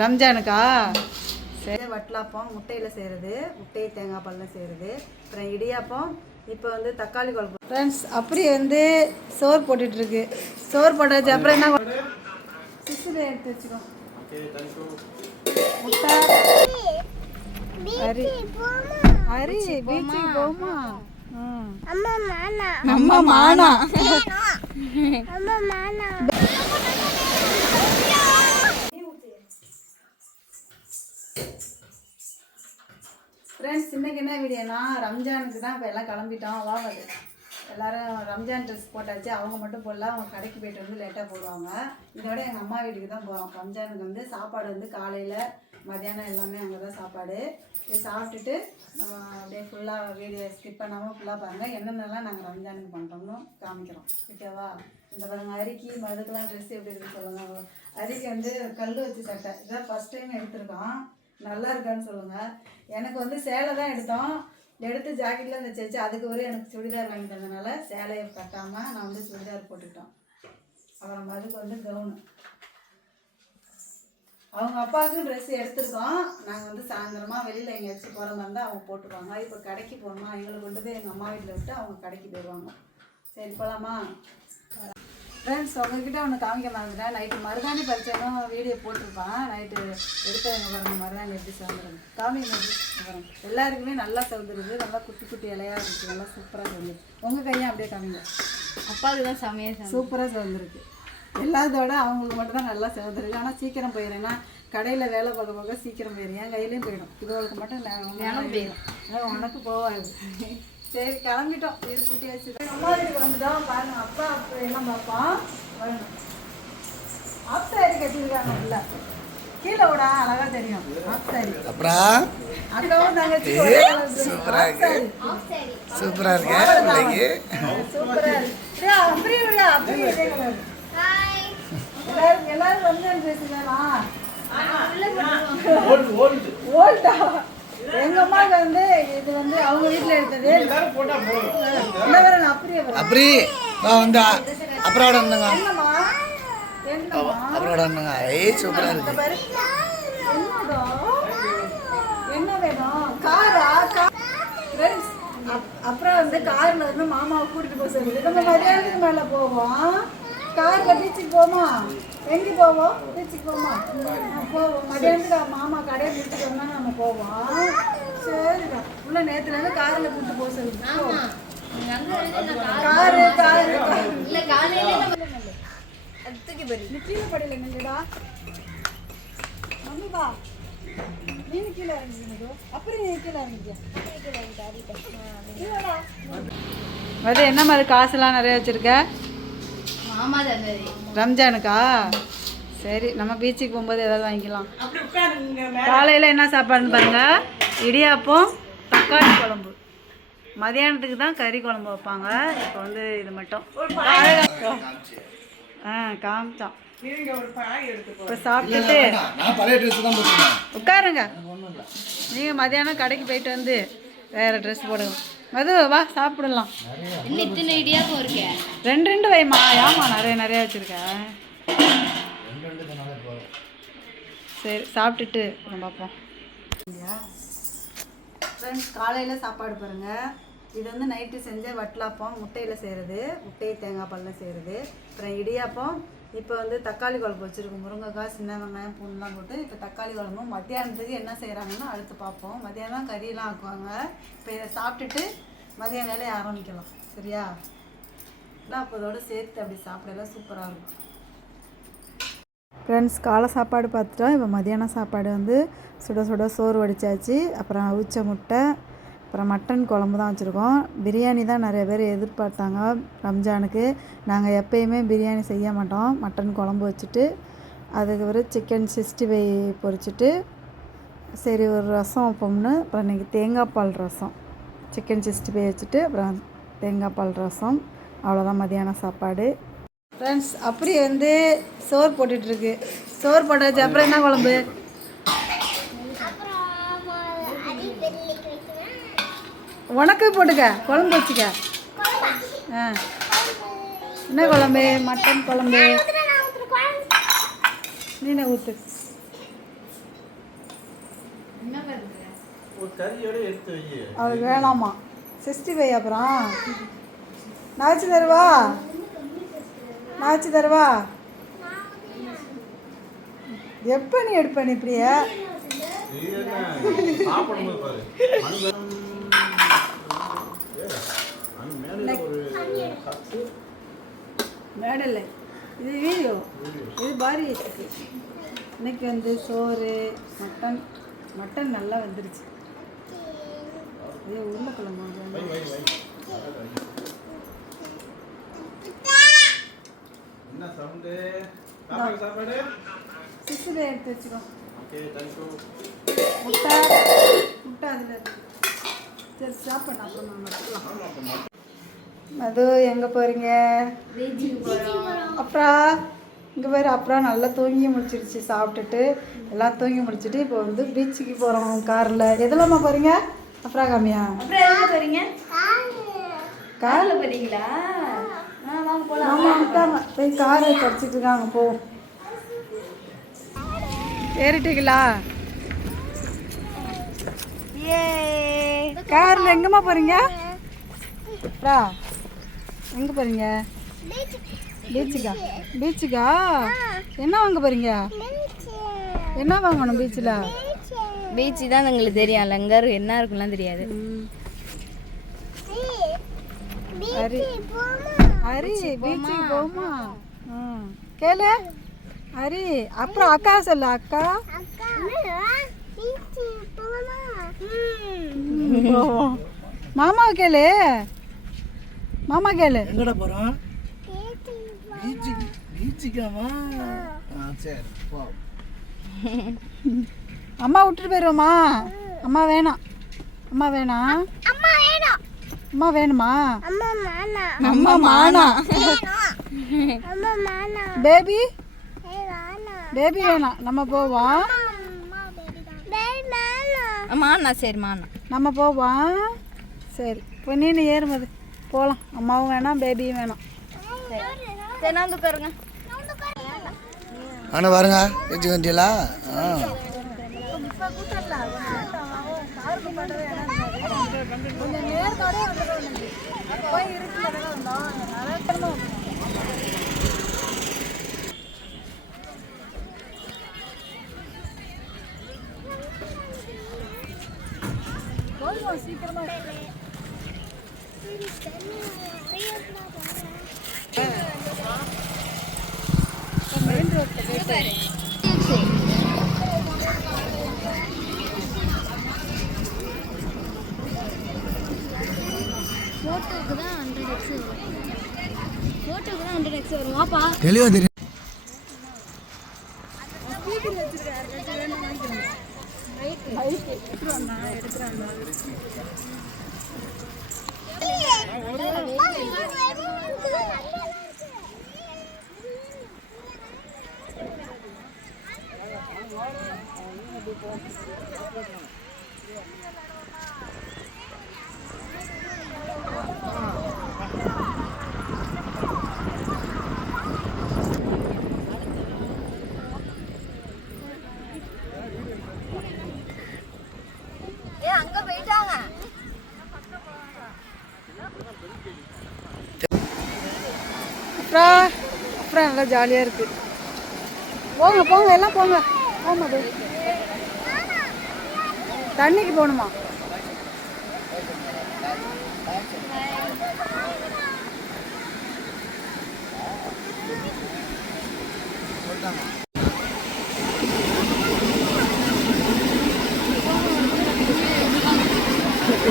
ரம்ஜானுக்கா? சரி. வட்டலாப்பம் முட்டையில் செய்கிறது, முட்டை தேங்காய் பாலில் செய்கிறது, அப்புறம் இடியாப்பம். இப்போ வந்து தக்காளி குழம்பு. ஃப்ரெண்ட்ஸ் அப்படியே வந்து சோறு போட்டுட்ருக்கு. சோறு போட்டாச்சு. அப்புறம் என்ன சிசுல எடுத்து வச்சுக்கோ. முட்டை அரி அரி பீச்சுக்கு போமா? அம்மா மானா ஃப்ரெண்ட்ஸ், இன்றைக்கி என்ன வீடியோனா ரம்ஜானுக்கு தான் இப்போ எல்லாம் கிளம்பிட்டோம். வாங்க எல்லோரும் ரம்ஜான் ட்ரெஸ் போட்டாச்சு. அவங்க மட்டும் போடல, அவங்க கடைக்கு போய்ட்டு வந்து லேட்டாக போடுவாங்க. இதோட எங்கள் அம்மா வீட்டுக்கு தான் போகிறோம். ரம்ஜானுக்கு வந்து சாப்பாடு வந்து காலையில் மத்தியானம் எல்லாமே அங்கே தான் சாப்பாடு. இதை சாப்பிட்டுட்டு நம்ம அப்படியே ஃபுல்லாக வீடியோ ஸ்கிப் பண்ணாமல் ஃபுல்லாக பாருங்கள். என்னென்னலாம் நாங்கள் ரம்ஜானுக்கு பண்ணுறோம்னு காமிக்கிறோம். ஓகேவா? இந்த பாருங்கள், அரிக்கி மதுக்கெலாம் ட்ரெஸ் எப்படி இருக்குன்னு சொல்லுங்கள். அரிக்கி வந்து கல் வச்சு சட்டை இதான் ஃபஸ்ட் டைம் எடுத்திருக்கோம். நல்லா இருக்கான்னு சொல்லுங்கள். எனக்கு வந்து சேலை தான் எடுத்து ஜாக்கெட்லாம் தைச்சாச்சு. அதுக்கு ஒரு எனக்கு சுடிதார் வாங்கி தந்ததுனால சேலையை கட்டாமல் நான் வந்து சுடிதார் போட்டுக்கிட்டோம். அப்புறம் அதுக்கு வந்து கவுனு. அவங்க அப்பாவுக்கும் ட்ரெஸ் எடுத்துருக்கோம். நாங்கள் வந்து சாயந்தரமாக வெளியில் எங்கேயாச்சும் போகிற மாதிரி இருந்தால் அவங்க போட்டுருவாங்க. இப்போ கடைக்கு போகணுமா, எங்களை கொண்டு போய் எங்கள் அம்மா வீட்டில் விட்டு அவங்க கடைக்கு போயிடுவாங்க. சரி போகலாமா? ஃப்ரெண்ட்ஸ், உங்கள்கிட்ட ஒன்று காமிக்க மறந்துட்டேன். நைட்டு மருதாணி பறிச்சாலும் வீடியோ போட்டிருப்பான். நைட்டு எடுத்தவங்க பாருங்கள், மருதாணி எப்படி சவுந்துருது காமிங்க. பாருங்க, எல்லாருக்குமே நல்லா சவுந்துருது. நல்லா குட்டி குட்டி இலையாக இருந்துச்சு. நல்லா சூப்பராக சவுந்துருது. உங்கள் கையும் அப்படியே காமிங்க. அப்பாவுக்கு தான் சமையல் சூப்பராக சவுந்துருக்கு. எல்லாத்தோட அவங்களுக்கு மட்டும் தான் நல்லா சவுந்துருக்கு. ஆனால் சீக்கிரம் போயிடுறேன்னா கடையில் வேலை பார்க்க பார்க்க சீக்கிரம் போயிடும். என் கையிலையும் போயிடும். இதுவளுக்கு மட்டும் நேரம் போயிடும். உனக்கு போகாது. சரி கிளம்பிட்டோம். இது பூட்டி வச்சு அம்மா வீட்டுக்கு வந்துட்டோம். பாருங்க, அப்பா அப்பா எல்லாம் பார்ப்போம். வரணும் ஆப் சாரி கட்டியிருக்காங்க. இல்லை கீழே விடா அழகா தெரியும். ஆப் சாரி. அப்புறம் அக்காவும் தங்கச்சி சூப்பராக இருக்கு. சூப்பராக இருக்கு. சூப்பராக இருக்கு. அப்படியே விடா அப்படியே எல்லாரும் வந்து பேசுங்களா? ஓல்டா எங்க அம்மாவுக்கு வந்து இது வந்து அவங்க வீட்டில் எடுத்தது. அப்படி வந்து அப்புறம் சூப்பரா இருக்கு. என்ன வேணும்? காரா? அப்புறம் வந்து காரில் வந்து மாமாவை கூட்டிட்டு போக சொல்லுது. நம்ம மதியானத்துக்கு மேலே போவோம். காரில் பீச்சுக்கு போவோமா? எங்கே போவோம்? பீச்சுக்கு போவோமா? போவோம். மதியானத்துக்கு மாமா கடையை முடிச்சுட்டு வந்தா நம்ம போவோம். சரிடா. உள்ள நேற்றுலேருந்து காரில் கூப்பிட்டு போக சொல்லுது. காரு காரு கீழே படியில நின்றுடா. மம்மிப்பா நீனு கீழே இறங்கினதோ? அப்புறம் நீ கீழே இறங்கிட்டியா? அது என்ன மாதிரி காசுலாம் நிறைய வச்சுருக்க? ரம்ஜானுக்கா? சரி, நம்ம பீச்சுக்கு போகும்போது ஏதாவது வாங்கிக்கலாம். காலையில் என்ன சாப்பாடுன்னு பாருங்க, இடியாப்பம் தக்காளி குழம்பு. மதியானத்துக்கு தான் கறி குழம்பு வைப்பாங்க. இப்போ வந்து இது மட்டும் காமிச்சான். இப்போ சாப்பிட்டுட்டு உட்காருங்க. நீங்கள் மதியானம் கடைக்கு போயிட்டு வந்து வேறு ட்ரெஸ் போடுங்க. மது வா சாப்பிடலாம். ரெண்டு வைமா. ஏமா நிறைய வச்சுருக்கேன். சரி சாப்பிட்டுட்டு அப்புறம் பார்ப்போம். ஃப்ரெண்ட்ஸ், காலையில் சாப்பாடு பாருங்கள். இது வந்து நைட்டு செஞ்ச வட்டலாப்பம் முட்டையில் செய்கிறது, முட்டை தேங்காய் பாலில் செய்கிறது, அப்புறம் இடியாப்பம். இப்போ வந்து தக்காளி குழம்பு வச்சுருக்கோம். முருங்கைக்காய், சின்ன வெங்காயம், பூண்டுலாம் போட்டு இப்போ தக்காளி குழம்பும். மத்தியானத்துக்கு என்ன செய்கிறாங்கன்னு அடுத்து பார்ப்போம். மத்தியானம் கறியெலாம் ஆக்குவாங்க. இப்போ இதை சாப்பிட்டுட்டு மதியான வேலையை ஆரம்பிக்கலாம். சரியா? இல்லை அப்போதோடு சேர்த்து அப்படி சாப்பிடலாம். சூப்பராக இருக்கும். ஃப்ரெண்ட்ஸ், காலை சாப்பாடு பார்த்துட்டோம். இப்போ மதியானம் சாப்பாடு வந்து சுட சுட சோறு வடித்தாச்சு. அப்புறம் அவிச்ச முட்டை, அப்புறம் மட்டன் குழம்பு தான் வச்சுருக்கோம். பிரியாணி தான் நிறைய பேர் எதிர்பார்த்தாங்க ரம்ஜானுக்கு. நாங்கள் எப்போயுமே பிரியாணி செய்ய மாட்டோம். மட்டன் குழம்பு வச்சுட்டு அதுக்கு ஒரு சிக்கன் 65 பொரிச்சிட்டு சரி ஒரு ரசம் வைப்போம்னு. அப்புறம் இன்றைக்கி தேங்காய் பால் ரசம், சிக்கன் 65 வச்சுட்டு அப்புறம் தேங்காய் பால் ரசம். அவ்வளோதான் மதியானம் சாப்பாடு. ஃப்ரெண்ட்ஸ், அப்படியே வந்து சோறு போட்டுட்ருக்கு. சோறு போட்டாச்சு. அப்புறம் என்ன குழம்பு? உனக்கு போட்டுக்க, குழம்பு வச்சுக்க. என்ன குழம்பு? மட்டன் குழம்பு. நீனே ஊற்று. என்ன பண்ணுற? ஒரு கறியோட எடுத்து வை. அவளுக்கு வேணாமா 65 அப்புறம் நான் வச்சு தருவா, நான் வச்சு தருவா. எப்போ நீ எடுப்ப நீ இப்படியே? சாப்பிடும்போது பாரு. மேலே ஒரு கப்பு மேடல் இது வீடியோ, இது பாரி இருக்கு. இன்னைக்கு வந்து சோறு மட்டன் நல்லா வந்துருச்சு. ஐயோ உருளைக்கிழமா வை வை வை. என்ன சவுண்டு? சாப்பாடு 65 எடுத்து வச்சுக்கோ. Okay thank you. முட்டை அதில் இருக்கு. சரி சாப்பிட அப்புறம் நான் வச்சுக்கலாம். மது எங்கே போகிறீங்க? அப்புறம் இங்கே பாரு, அப்புறம் நல்லா தூங்கி முடிச்சிருச்சு. சாப்பிட்டுட்டு எல்லாம் தூங்கி முடிச்சுட்டு இப்போ வந்து பீச்சுக்கு போகிறோம் காரில். எதுலம்மா போகிறீங்க? அப்புறம் காமியா அப்புறம் எங்கே போகிறீங்க? காரில் போகிறீங்களா? வாங்க போகலாம். ஆமாம் விட்டாங்க போய் காரை படிச்சுட்டு இருக்காங்க. போ ஏறிட்டீங்களா? ஏ காரில் எங்கேம்மா போகிறீங்க? அப்புறா எங்கே போகிறீங்க? பீச்சுக்கா? என்ன வாங்க போகிறீங்க? என்ன வாங்கணும் பீச்சில்? பீச்சு தான் எங்களுக்கு தெரியும். லங்கர் என்ன இருக்குலாம் தெரியாது. ஹரி பீச்சுக்கு போமா? கேளு ஹரி. அப்புறம் அக்கா சொல்லு. அக்கா மாமாவை கேளு. மாமா கேளு. எங்கடா போகிறோம்? பீச்சுக்காமா? சரி போ. அம்மா விட்டுட்டு போயிடுவோமா? அம்மா வேணாம். அம்மா வேணாம். அம்மா வேணுமா? அம்மா மானா. பேபி வேணாம். நம்ம போவோம். மானா சரி மானா நம்ம போவோம். சரி இப்போ நீ ஏறுமது போகலாம். அம்மாவும் வேணாம் பேபியும் வேணாம். சரி நான் உட்காருங்க. ஆனால் பாருங்க வச்சு வண்டியலா. சீக்கிரமா ஃபோட்டோக்கு தான் 100x வரும். ஃபோட்டோக்கு தான் 100x வரும். வாப்பா தெளிவாக தெரியும். அங்க போயிட்டாங்க. அப்புறம் நல்லா ஜாலியாக இருக்குது. போங்க எல்லாம் போங்க. போகும்போது தண்ணிக்கு போகணுமா?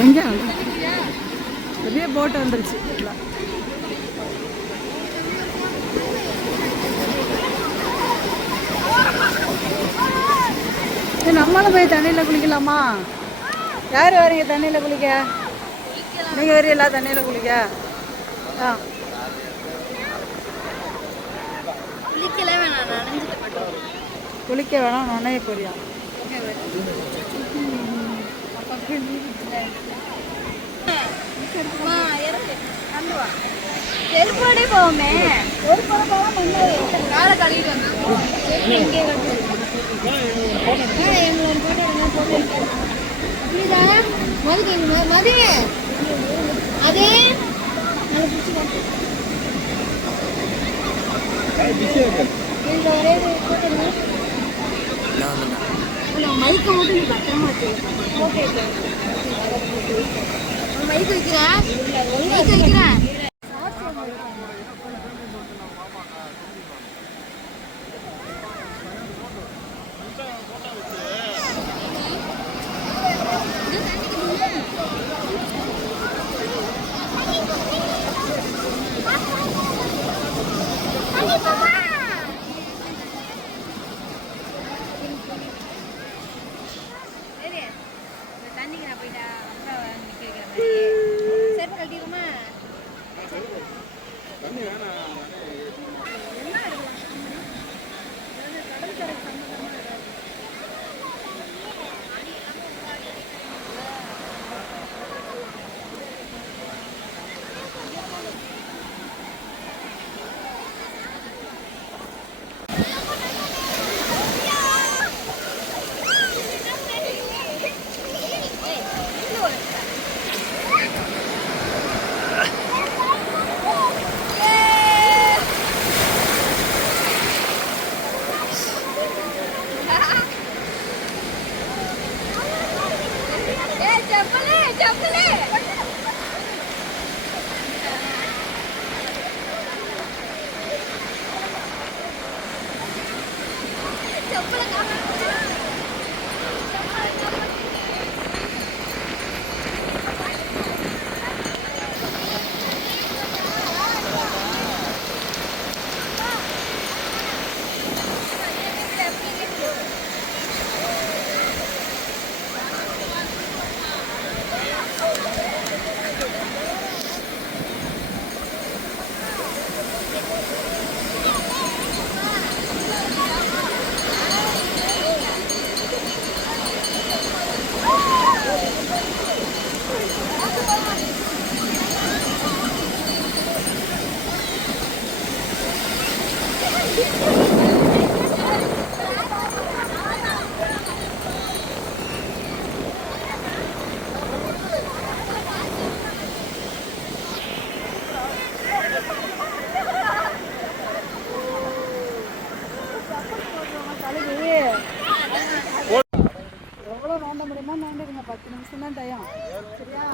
எங்கே பெரிய போட்டு வந்துருச்சு. நம்மளும் போய் தண்ணியில் குளிக்கலாமா? யார் வரீங்க தண்ணியில் குளிக்க? நீங்கள் வரீங்களா தண்ணியில் குளிக்க? ஆ குளிக்கல வேணாம், நனைஞ்சிட்டு மட்டும். குளிக்க வேணாம், நனைய போறியா? இறக்கு. செருப்போடே போவோமே. ஒரு படம் போகாம முன்னாடி காலை கழுவிட்டு வந்தோம். இங்கே கட்டு. எங்களை ஒரு போட்டோ எடுங்க, போட்டோ எடுங்க. புரியுதா? மதுக்கு எங்க மது அதே நல்லா பிடிச்சி இந்த ஒரே போட்டோ எடுங்க. மைக்கை மட்டும் நீ பத்திரமா வச்சு. ஓகே மைக் வைக்கிறேன், மைக் வைக்கிறேன். தண்ணிக்கு நான் போயிட்டா நிற்க வைக்கிற மாதிரி செருப்பு கட்டிடுமா? தண்ணி வேணாம். எவ்வளோ நோண்ட முடியுமோ நோண்டிடுங்க. 10 நிமிஷம் தான் டைம். சரியா?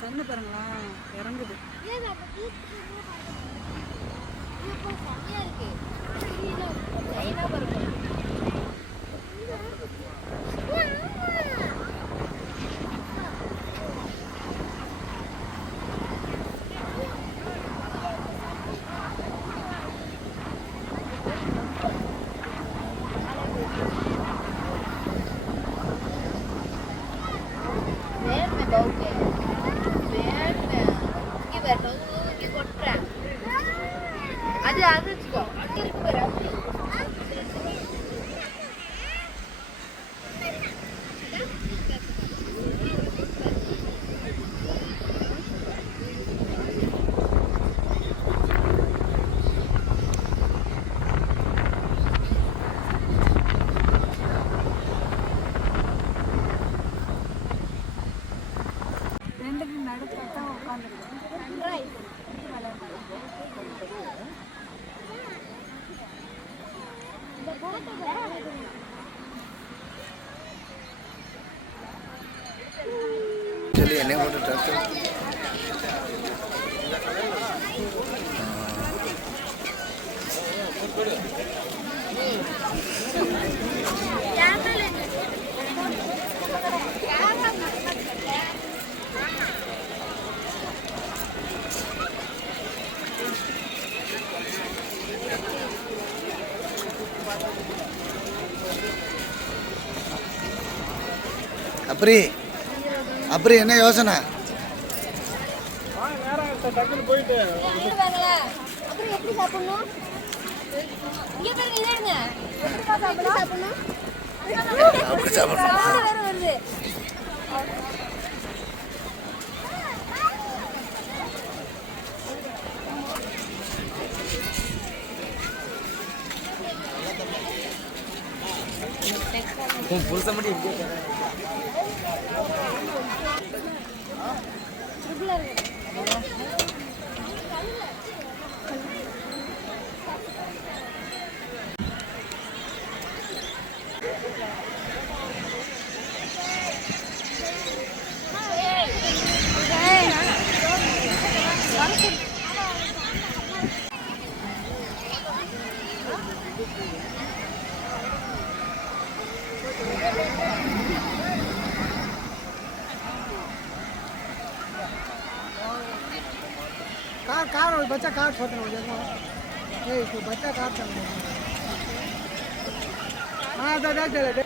சன்னு பாருங்களா இறங்குது. அது அது வச்சுக்கோ. அங்கே இருக்கு பாரு. ரெண்டுக்கு நடுக்க தான் உட்காந்துருக்கேன். சொல்லி என்ன போட்டு டக்கு அப்புறம் என்ன யோசனை? டக்குன்னு போயிட்டு அங்க பாருங்களேன். அப்புறம் எப்படி சாப்பிடணும்? இங்க பாருங்க, இதை எடுங்க. எப்படிப்பா சாப்பிடணும்? அப்படி சாப்பிடணும். வேற வருது. புதுசாக மட்டும் எப்படி ட்ரிபிளா இருக்கு. कार और बच्चा कार छोड़ हो जाएगा ये तो बच्चा कार चल रहा है हाँ दादा चले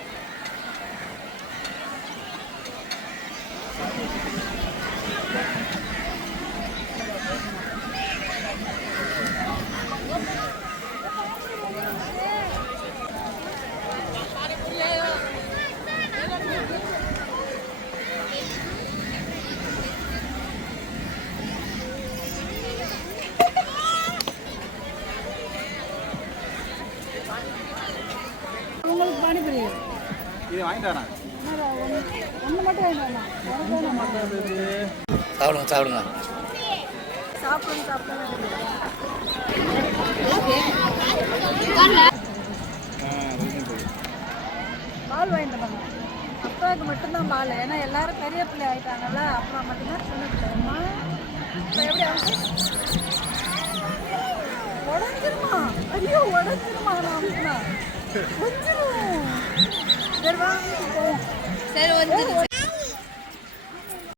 உங்களுக்கு பானிபூரி இது வாங்கிட்டு வரேன் ஒன்று மட்டும் வேண்டாம் சாப்பிடுங்க சாப்பிடுங்க. பால் வாங்கிட்டு வாங்க அப்பாவுக்கு மட்டும்தான் பால் ஏன்னா எல்லாரும் பெரிய பிள்ளை ஆயிட்டாங்கல்ல அப்பா மட்டும்தான் சின்ன பிள்ளைமா இப்போ எப்படி உடஞ்சிருமா ஐயோ உடஞ்சிருமா நான் உடஞ்சிரும் சரி வாங்க போவோம் சரி, வந்து